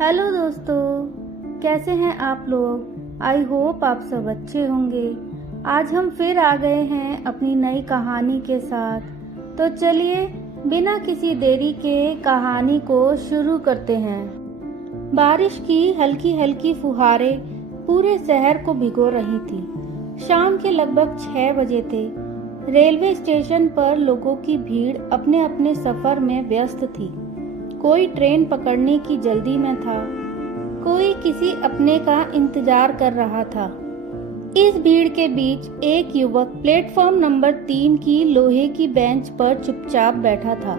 Hello दोस्तों, कैसे हैं आप लोग। आई होप आप सब अच्छे होंगे। आज हम फिर आ गए हैं अपनी नई कहानी के साथ। तो चलिए बिना किसी देरी के कहानी को शुरू करते हैं। बारिश की हल्की हल्की फुहारें पूरे शहर को भिगो रही थी। शाम के लगभग 6 बजे थे। रेलवे स्टेशन पर लोगों की भीड़ अपने अपने सफर में व्यस्त थी। कोई ट्रेन पकड़ने की जल्दी में था, कोई किसी अपने का इंतजार कर रहा था। इस भीड़ के बीच एक युवक प्लेटफॉर्म नंबर 3 की लोहे की बेंच पर चुपचाप बैठा था।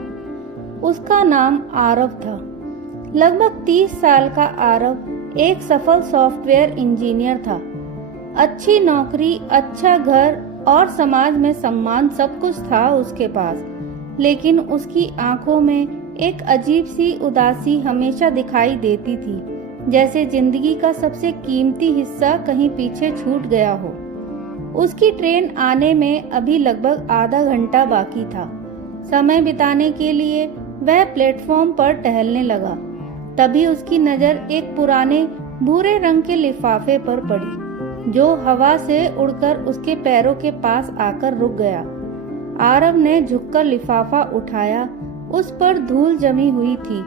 उसका नाम आरव था। लगभग 30 साल का आरव एक सफल सॉफ्टवेयर इंजीनियर था। अच्छी नौकरी, अच्छा घर और समाज में सम्मान सब कुछ था उसके पास। लेकिन उसकी आंखों में एक अजीब सी उदासी हमेशा दिखाई देती थी, जैसे जिंदगी का सबसे कीमती हिस्सा कहीं पीछे छूट गया हो। उसकी ट्रेन आने में अभी लगभग आधा घंटा बाकी था। समय बिताने के लिए वह प्लेटफॉर्म पर टहलने लगा। तभी उसकी नजर एक पुराने भूरे रंग के लिफाफे पर पड़ी, जो हवा से उड़कर उसके पैरों के पास आकर रुक गया। आरव ने झुककर लिफाफा उठाया। उस पर धूल जमी हुई थी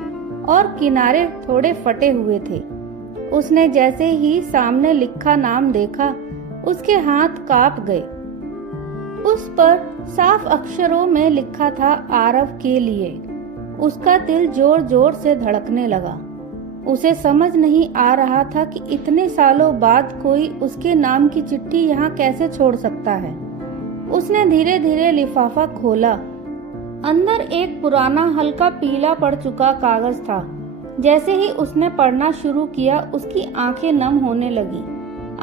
और किनारे थोड़े फटे हुए थे। उसने जैसे ही सामने लिखा नाम देखा, उसके हाथ कांप गए। उस पर साफ अक्षरों में लिखा था आरव के लिए। उसका दिल जोर जोर से धड़कने लगा। उसे समझ नहीं आ रहा था कि इतने सालों बाद कोई उसके नाम की चिट्ठी यहाँ कैसे छोड़ सकता है। उसने धीरे धीरे लिफाफा खोला। अंदर एक पुराना हल्का पीला पड़ चुका कागज था। जैसे ही उसने पढ़ना शुरू किया, उसकी आंखें नम होने लगी।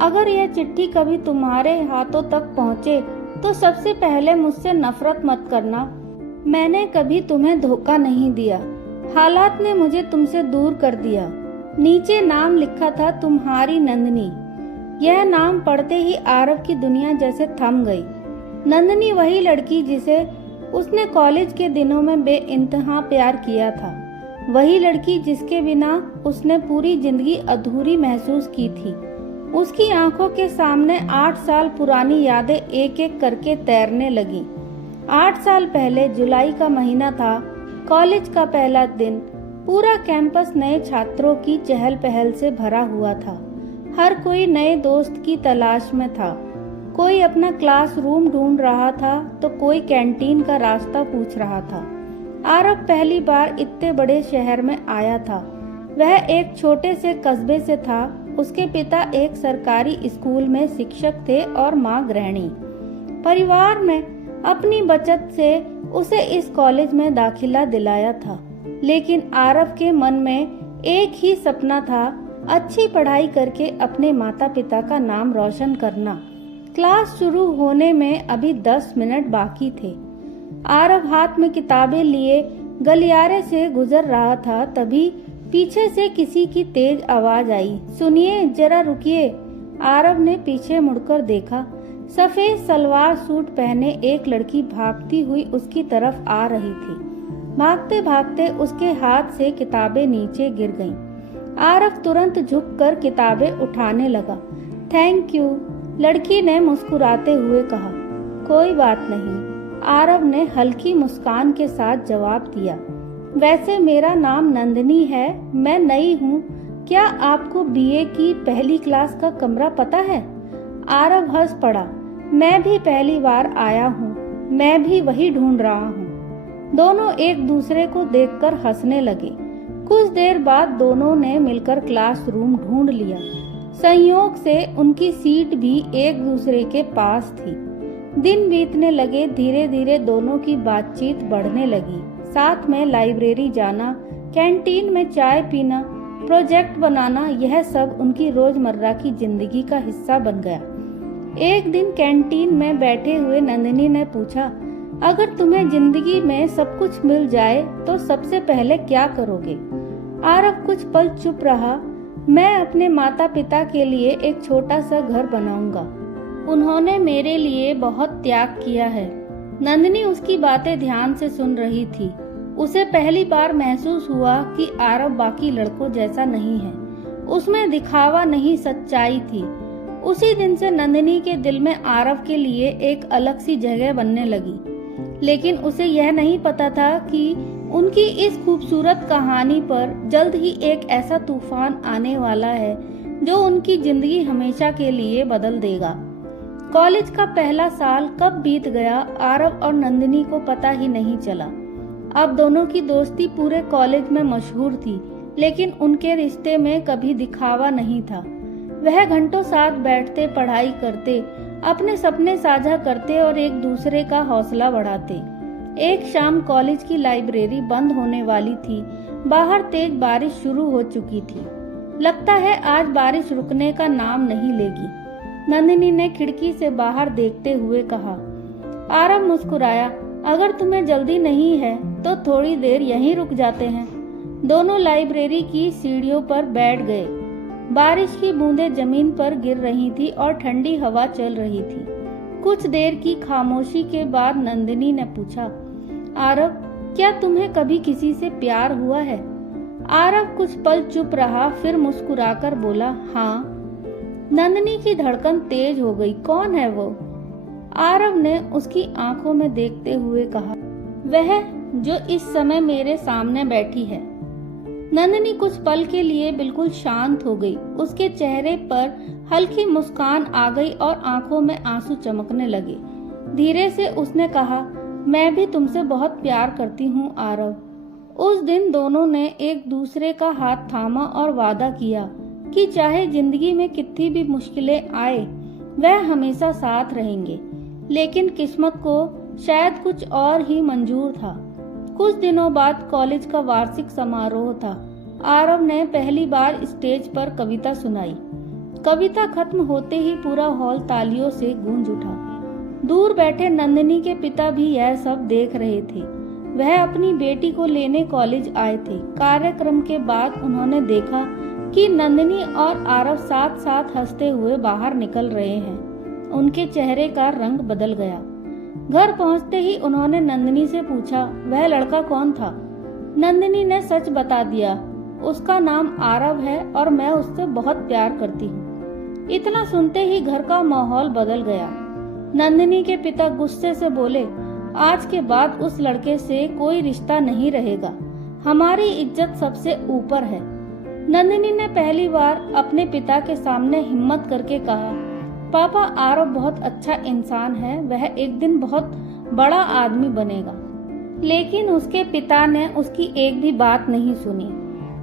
अगर यह चिट्ठी कभी तुम्हारे हाथों तक पहुंचे तो सबसे पहले मुझसे नफरत मत करना। मैंने कभी तुम्हें धोखा नहीं दिया। हालात ने मुझे तुमसे दूर कर दिया। नीचे नाम लिखा था, तुम्हारी नंदनी। यह नाम पढ़ते ही आरव की दुनिया जैसे थम गई। नंदनी वही लड़की जिसे उसने कॉलेज के दिनों में बेइंतहा प्यार किया था। वही लड़की जिसके बिना उसने पूरी जिंदगी अधूरी महसूस की थी। उसकी आंखों के सामने 8 साल पुरानी यादें एक एक करके तैरने लगी। 8 साल पहले जुलाई का महीना था। कॉलेज का पहला दिन। पूरा कैंपस नए छात्रों की चहल पहल से भरा हुआ था। हर कोई नए दोस्त की तलाश में था। कोई अपना क्लासरूम ढूंढ रहा था तो कोई कैंटीन का रास्ता पूछ रहा था। आरव पहली बार इतने बड़े शहर में आया था। वह एक छोटे से कस्बे से था। उसके पिता एक सरकारी स्कूल में शिक्षक थे और मां गृहिणी। परिवार ने अपनी बचत से उसे इस कॉलेज में दाखिला दिलाया था। लेकिन आरव के मन में एक ही सपना था, अच्छी पढ़ाई करके अपने माता पिता का नाम रोशन करना। क्लास शुरू होने में अभी 10 मिनट बाकी थे। आरव हाथ में किताबें लिए गलियारे से गुजर रहा था। तभी पीछे से किसी की तेज आवाज आई, सुनिए, जरा रुकिए। आरव ने पीछे मुड़कर देखा। सफेद सलवार सूट पहने एक लड़की भागती हुई उसकी तरफ आ रही थी। भागते भागते उसके हाथ से किताबें नीचे गिर गईं। आरव तुरंत झुककर किताबें उठाने लगा। थैंक यू, लड़की ने मुस्कुराते हुए कहा। कोई बात नहीं, आरव ने हल्की मुस्कान के साथ जवाब दिया। वैसे मेरा नाम नंदनी है, मैं नई हूँ। क्या आपको बीए की पहली क्लास का कमरा पता है? आरव हंस पड़ा। मैं भी पहली बार आया हूँ, मैं भी वही ढूंढ रहा हूँ। दोनों एक दूसरे को देखकर हंसने लगे। कुछ देर बाद दोनों ने मिलकर क्लासरूम ढूंढ लिया। संयोग से उनकी सीट भी एक दूसरे के पास थी। दिन बीतने लगे। धीरे धीरे दोनों की बातचीत बढ़ने लगी। साथ में लाइब्रेरी जाना, कैंटीन में चाय पीना, प्रोजेक्ट बनाना, यह सब उनकी रोजमर्रा की जिंदगी का हिस्सा बन गया। एक दिन कैंटीन में बैठे हुए नंदिनी ने पूछा, अगर तुम्हें जिंदगी में सब कुछ मिल जाए तो सबसे पहले क्या करोगे? आरव कुछ पल चुप रहा। मैं अपने माता पिता के लिए एक छोटा सा घर बनाऊंगा। उन्होंने मेरे लिए बहुत त्याग किया है। नंदिनी उसकी बातें ध्यान से सुन रही थी। उसे पहली बार महसूस हुआ कि आरव बाकी लड़कों जैसा नहीं है। उसमें दिखावा नहीं, सच्चाई थी। उसी दिन से नंदिनी के दिल में आरव के लिए एक अलग सी जगह बनने लगी। लेकिन उसे यह नहीं पता था कि उनकी इस खूबसूरत कहानी पर जल्द ही एक ऐसा तूफान आने वाला है जो उनकी जिंदगी हमेशा के लिए बदल देगा। कॉलेज का पहला साल कब बीत गया आरव और नंदिनी को पता ही नहीं चला। अब दोनों की दोस्ती पूरे कॉलेज में मशहूर थी, लेकिन उनके रिश्ते में कभी दिखावा नहीं था। वह घंटों साथ बैठते, पढ़ाई करते, अपने सपने साझा करते और एक दूसरे का हौसला बढ़ाते। एक शाम कॉलेज की लाइब्रेरी बंद होने वाली थी। बाहर तेज बारिश शुरू हो चुकी थी। लगता है आज बारिश रुकने का नाम नहीं लेगी, नंदिनी ने खिड़की से बाहर देखते हुए कहा। आरव मुस्कुराया। अगर तुम्हें जल्दी नहीं है तो थोड़ी देर यहीं रुक जाते हैं। दोनों लाइब्रेरी की सीढ़ियों पर बैठ गए। बारिश की बूंदें जमीन पर गिर रही थी और ठंडी हवा चल रही थी। कुछ देर की खामोशी के बाद नंदिनी ने पूछा, आरव, क्या तुम्हें कभी किसी से प्यार हुआ है? आरव कुछ पल चुप रहा, फिर मुस्कुराकर बोला, हाँ। नंदिनी की धड़कन तेज हो गई। कौन है वो? आरव ने उसकी आंखों में देखते हुए कहा, वह जो इस समय मेरे सामने बैठी है। नंदिनी कुछ पल के लिए बिल्कुल शांत हो गई। उसके चेहरे पर हल्की मुस्कान आ गई और आंखों में आंसू चमकने लगे। धीरे से उसने कहा, मैं भी तुमसे बहुत प्यार करती हूँ आरव। उस दिन दोनों ने एक दूसरे का हाथ थामा और वादा किया कि चाहे जिंदगी में कितनी भी मुश्किलें आए, वह हमेशा साथ रहेंगे। लेकिन किस्मत को शायद कुछ और ही मंजूर था। कुछ दिनों बाद कॉलेज का वार्षिक समारोह था। आरव ने पहली बार स्टेज पर कविता सुनाई। कविता खत्म होते ही पूरा हॉल तालियों से गूंज उठा। दूर बैठे नंदिनी के पिता भी यह सब देख रहे थे। वह अपनी बेटी को लेने कॉलेज आए थे। कार्यक्रम के बाद उन्होंने देखा कि नंदिनी और आरव साथ साथ हंसते हुए बाहर निकल रहे हैं। उनके चेहरे का रंग बदल गया। घर पहुंचते ही उन्होंने नंदिनी से पूछा, वह लड़का कौन था? नंदिनी ने सच बता दिया, उसका नाम आरव है और मैं उससे बहुत प्यार करती हूँ। इतना सुनते ही घर का माहौल बदल गया। नंदिनी के पिता गुस्से से बोले, आज के बाद उस लड़के से कोई रिश्ता नहीं रहेगा। हमारी इज्जत सबसे ऊपर है। नंदिनी ने पहली बार अपने पिता के सामने हिम्मत करके कहा, पापा, आरव बहुत अच्छा इंसान है, वह एक दिन बहुत बड़ा आदमी बनेगा। लेकिन उसके पिता ने उसकी एक भी बात नहीं सुनी।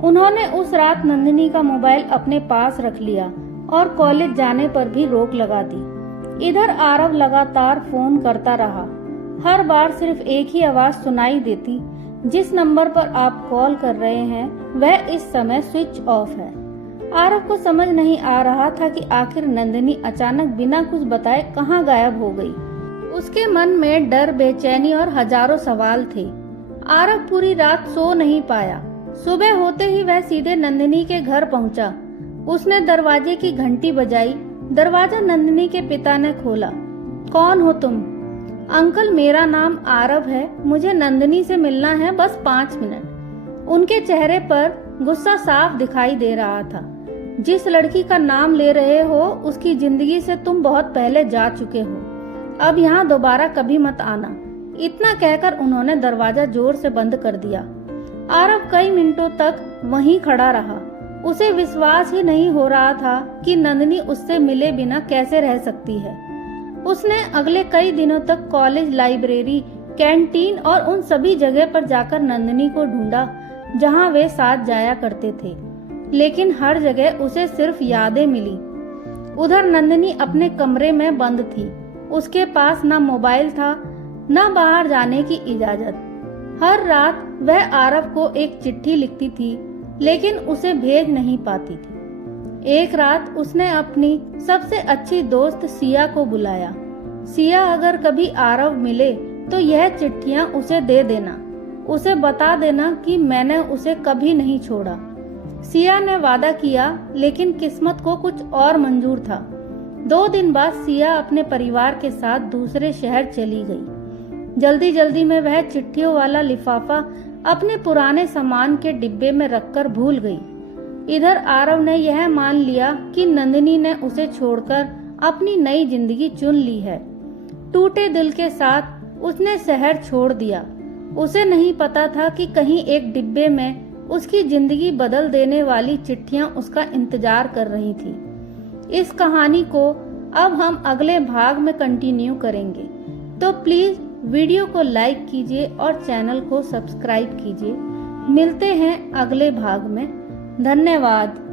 उन्होंने उस रात नंदिनी का मोबाइल अपने पास रख लिया और कॉलेज जाने पर भी रोक लगा दी। इधर आरव लगातार फोन करता रहा। हर बार सिर्फ एक ही आवाज सुनाई देती, जिस नंबर पर आप कॉल कर रहे हैं वह इस समय स्विच ऑफ है। आरव को समझ नहीं आ रहा था कि आखिर नंदिनी अचानक बिना कुछ बताए कहाँ गायब हो गई। उसके मन में डर, बेचैनी और हजारों सवाल थे। आरव पूरी रात सो नहीं पाया। सुबह होते ही वह सीधे नंदिनी के घर पहुंचा। उसने दरवाजे की घंटी बजाई। दरवाजा नंदिनी के पिता ने खोला। कौन हो तुम? अंकल, मेरा नाम आरव है, मुझे नंदिनी से मिलना है, बस 5 मिनट। उनके चेहरे पर गुस्सा साफ दिखाई दे रहा था। जिस लड़की का नाम ले रहे हो उसकी जिंदगी से तुम बहुत पहले जा चुके हो। अब यहाँ दोबारा कभी मत आना। इतना कहकर उन्होंने दरवाजा जोर से बंद कर दिया। आरव कई मिनटों तक वहीं खड़ा रहा। उसे विश्वास ही नहीं हो रहा था कि नंदिनी उससे मिले बिना कैसे रह सकती है। उसने अगले कई दिनों तक कॉलेज, लाइब्रेरी, कैंटीन और उन सभी जगह पर जाकर नंदिनी को ढूंढा जहां वे साथ जाया करते थे, लेकिन हर जगह उसे सिर्फ यादें मिली। उधर नंदिनी अपने कमरे में बंद थी। उसके पास न मोबाइल था, न बाहर जाने की इजाजत। हर रात वह आरव को एक चिट्ठी लिखती थी, लेकिन उसे भेज नहीं पाती थी। एक रात उसने अपनी सबसे अच्छी दोस्त सिया को बुलाया। सिया, अगर कभी आरव मिले तो यह चिट्ठियां उसे दे देना। उसे बता देना कि मैंने उसे कभी नहीं छोड़ा। सिया ने वादा किया, लेकिन किस्मत को कुछ और मंजूर था। 2 दिन बाद सिया अपने परिवार के साथ दूसरे शहर चली गई। जल्दी जल्दी में वह चिट्ठियों वाला लिफाफा अपने पुराने सामान के डिब्बे में रखकर भूल गई। इधर आरव ने यह मान लिया कि नंदिनी ने उसे छोड़कर अपनी नई जिंदगी चुन ली है। टूटे दिल के साथ उसने शहर छोड़ दिया। उसे नहीं पता था कि कहीं एक डिब्बे में उसकी जिंदगी बदल देने वाली चिट्ठियां उसका इंतजार कर रही थी। इस कहानी को अब हम अगले भाग में कंटिन्यू करेंगे, तो प्लीज वीडियो को लाइक कीजिए और चैनल को सब्सक्राइब कीजिए। मिलते हैं अगले भाग में। धन्यवाद।